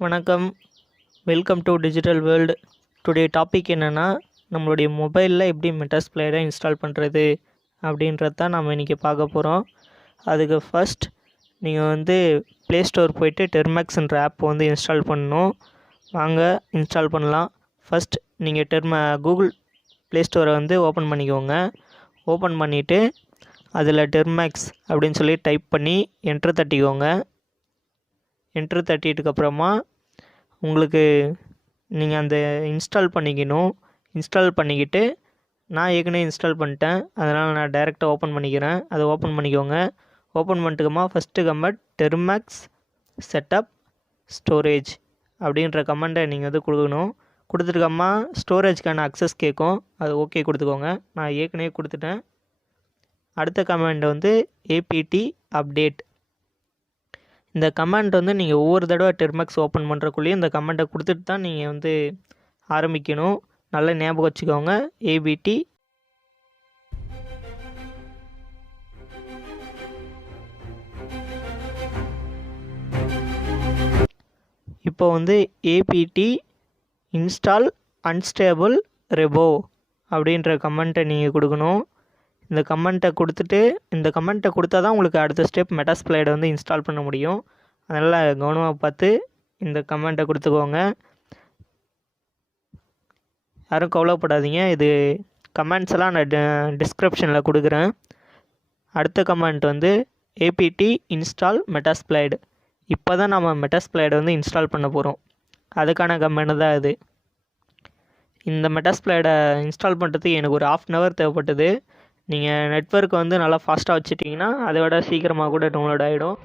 வணக்கம், welcome to digital world. Today topic என்னென்னா, நம்மளுடைய மொபைலில் எப்படி மெட்டாஸ்ப்ளாய்டை இன்ஸ்டால் பண்ணுறது அப்படின்றது தான் நம்ம இன்றைக்கி பார்க்க போகிறோம். அதுக்கு ஃபஸ்ட் நீங்கள் ப்ளே ஸ்டோர் போய்ட்டு டெர்மக்ஸ்ன்ற ஆப் இன்ஸ்டால் பண்ணணும். வாங்க இன்ஸ்டால் பண்ணலாம். ஃபஸ்ட் நீங்கள் கூகுள் ப்ளே ஸ்டோரை ஓப்பன் பண்ணிக்கோங்க. ஓப்பன் பண்ணிவிட்டு அதில் டெர்மக்ஸ் அப்படின்னு சொல்லி டைப் பண்ணி என்ட்ரு தட்டிக்கோங்க. என்ட்ரு தட்டிட்டுக்கப்புறமா உங்களுக்கு நீங்கள் அந்த இன்ஸ்டால் பண்ணிக்கணும். இன்ஸ்டால் பண்ணிக்கிட்டு நான் ஏற்கனவே இன்ஸ்டால் பண்ணிட்டேன், அதனால் நான் டைரெக்டாக ஓப்பன் பண்ணிக்கிறேன். அதை ஓப்பன் பண்ணிக்கோங்க. ஓப்பன் பண்ணிட்டுக்கமா first command termux setup storage அப்படின்ற கமெண்ட்டை நீங்கள் கொடுக்கணும். கொடுத்துட்டுக்கம்மா ஸ்டோரேஜ்க்கான அக்சஸ் கேட்கும், அது ஓகே கொடுத்துக்கோங்க. நான் ஏற்கனவே கொடுத்துட்டேன். அடுத்த கமெண்ட் apt அப்டேட். இந்த கமெண்ட் நீங்கள் ஒவ்வொரு தடவை டெர்மக்ஸ் ஓப்பன் பண்ணுறக்குள்ளேயும் இந்த கமெண்ட்டை கொடுத்துட்டு தான் நீங்கள் ஆரம்பிக்கணும். நல்லா ஞாபகம் வச்சுக்கோங்க. ஏபிடி இப்போ ஏபிடி இன்ஸ்டால் அன்ஸ்டேபிள் ரெபோ அப்படின்ற கமெண்ட்டை நீங்கள் கொடுக்கணும். இந்த கமெண்ட்டை கொடுத்தா தான் உங்களுக்கு அடுத்த ஸ்டெப் மெட்டாஸ்ப்ளாய்டை இன்ஸ்டால் பண்ண முடியும். அதனால் கவனமாக பார்த்து இந்த கமெண்ட்டை கொடுத்துக்கோங்க. யாரும் கவலைப்படாதீங்க, இது கமெண்ட்ஸ் எல்லாம் நான் டிஸ்கிரிப்ஷனில் கொடுக்குறேன். அடுத்த கமெண்ட் ஏபிடி இன்ஸ்டால் மெட்டாஸ்ப்ளாய்டு. இப்போ தான் நம்ம மெட்டாஸ்ப்ளாய்டை இன்ஸ்டால் பண்ண போகிறோம். அதுக்கான கமெண்ட் தான் இது. இந்த மெட்டாஸ்ப்ளாய்டை இன்ஸ்டால் பண்ணுறதுக்கு எனக்கு ஒரு 1/2 hour தேவைப்பட்டது. நீங்கள் நெட்வொர்க் நல்லா ஃபாஸ்ட்டாக வச்சுட்டிங்கன்னா அதை விட சீக்கிரமாக கூட டவுன்லோட் ஆகிடும்.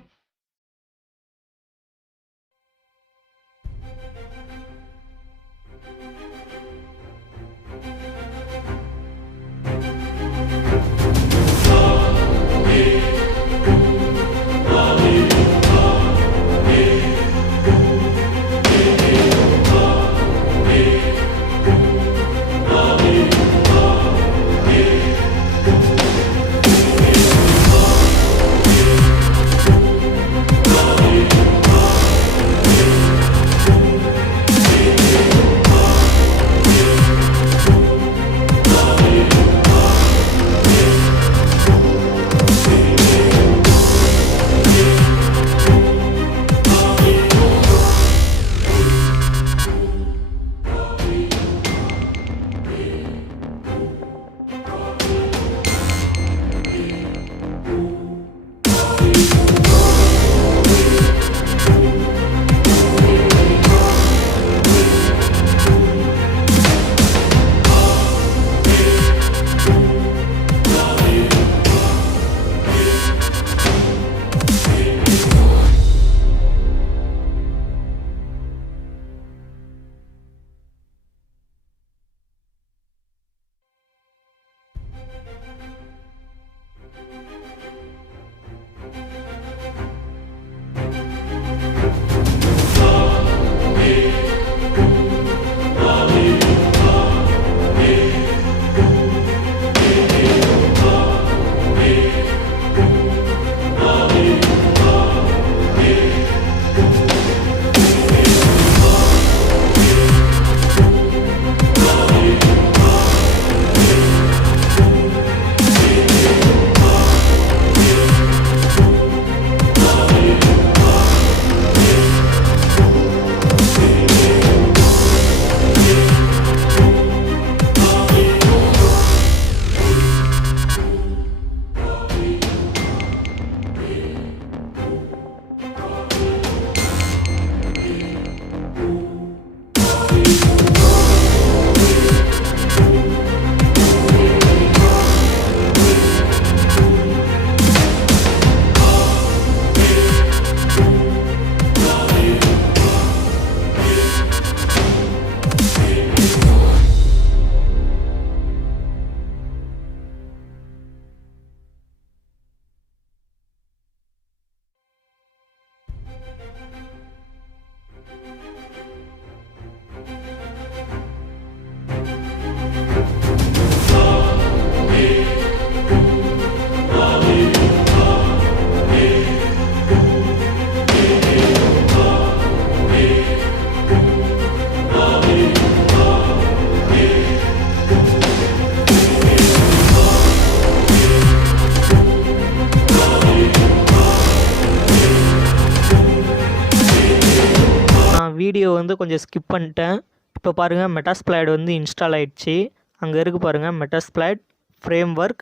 வந்து கொஞ்சம் ஸ்கிப் பண்ணிட்டேன். இப்போ பாருங்கள் மெட்டாஸ்ப்ளாய்ட் வந்து இன்ஸ்டால் ஆகிடுச்சு. அங்கே இருக்குது பாருங்கள் மெட்டாஸ்ப்ளாய்ட் ஃப்ரேம் ஒர்க்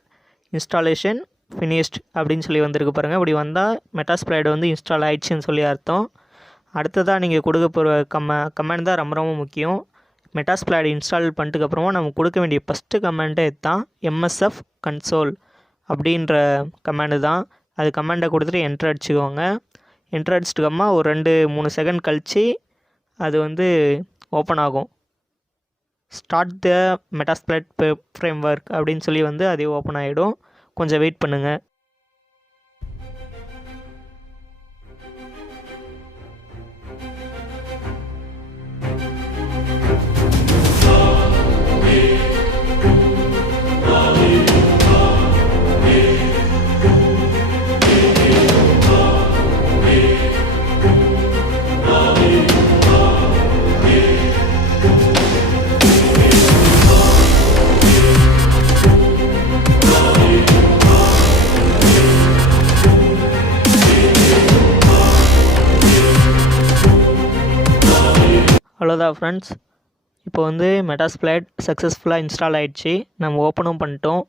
இன்ஸ்டாலேஷன் ஃபினிஷ்ட் அப்படின்னு சொல்லி வந்திருக்கு பாருங்கள். இப்படி வந்தால் மெட்டாஸ்ப்ளாய்டு வந்து இன்ஸ்டால் ஆகிடுச்சின்னு சொல்லி அர்த்தம். அடுத்ததாக நீங்கள் கொடுக்க போகிற கமெண்ட் தான் ரொம்ப ரொம்ப முக்கியம். மெட்டாஸ்ப்ளாய்டு இன்ஸ்டால் பண்ணிட்டுக்கப்புறமா நம்ம கொடுக்க வேண்டிய ஃபஸ்ட்டு கமெண்ட்டே தான் எம்எஸ்எஃப் கன்சோல் அப்படின்ற கமெண்டு தான். அது கமெண்டை கொடுத்துட்டு என்ட்ரு அடிச்சுக்கோங்க. என்ட்ரு அடிச்சிட்டுக்கம்மா ஒரு 2-3 செகண்ட் கழித்து அது வந்து ஓப்பன் ஆகும். ஸ்டார்ட் த மெட்டாஸ்ப்ளாய்ட் ஃப்ரேம் ஒர்க் அப்படின்னு சொல்லி வந்து அதே ஓப்பன் ஆகிடும். கொஞ்சம் வெயிட் பண்ணுங்கள். அவ்வளோதான் ஃப்ரெண்ட்ஸ். இப்போ வந்து மெட்டாஸ்ப்ளாய்ட் சக்ஸஸ்ஃபுல்லாக இன்ஸ்டால் ஆகிடுச்சு. நம்ம ஓப்பனும் பண்ணிட்டோம்.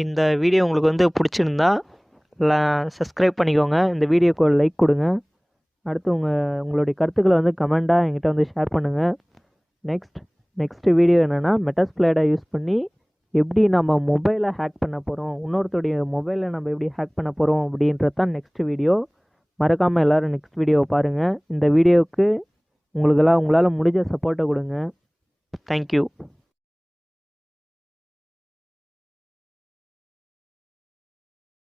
இந்த வீடியோ உங்களுக்கு வந்து பிடிச்சிருந்தா சப்ஸ்கிரைப் பண்ணிக்கோங்க. இந்த வீடியோக்கு ஒரு லைக் கொடுங்க. அடுத்து உங்களுடைய கருத்துக்களை வந்து கமெண்ட்டாக என்கிட்ட வந்து ஷேர் பண்ணுங்கள். நெக்ஸ்ட் வீடியோ என்னென்னா மெட்டாஸ்ப்ளாய்டை யூஸ் பண்ணி எப்படி நம்ம மொபைலை ஹேக் பண்ண போகிறோம், இன்னொருத்தருடைய மொபைலை நம்ம எப்படி ஹேக் பண்ண போகிறோம் அப்படின்றது தான் நெக்ஸ்ட் வீடியோ. மறக்காமல் எல்லோரும் நெக்ஸ்ட் வீடியோவை பாருங்கள். இந்த வீடியோவுக்கு உங்களால் முடிஞ்ச சப்போர்ட்டை கொடுங்க. தேங்க்யூ.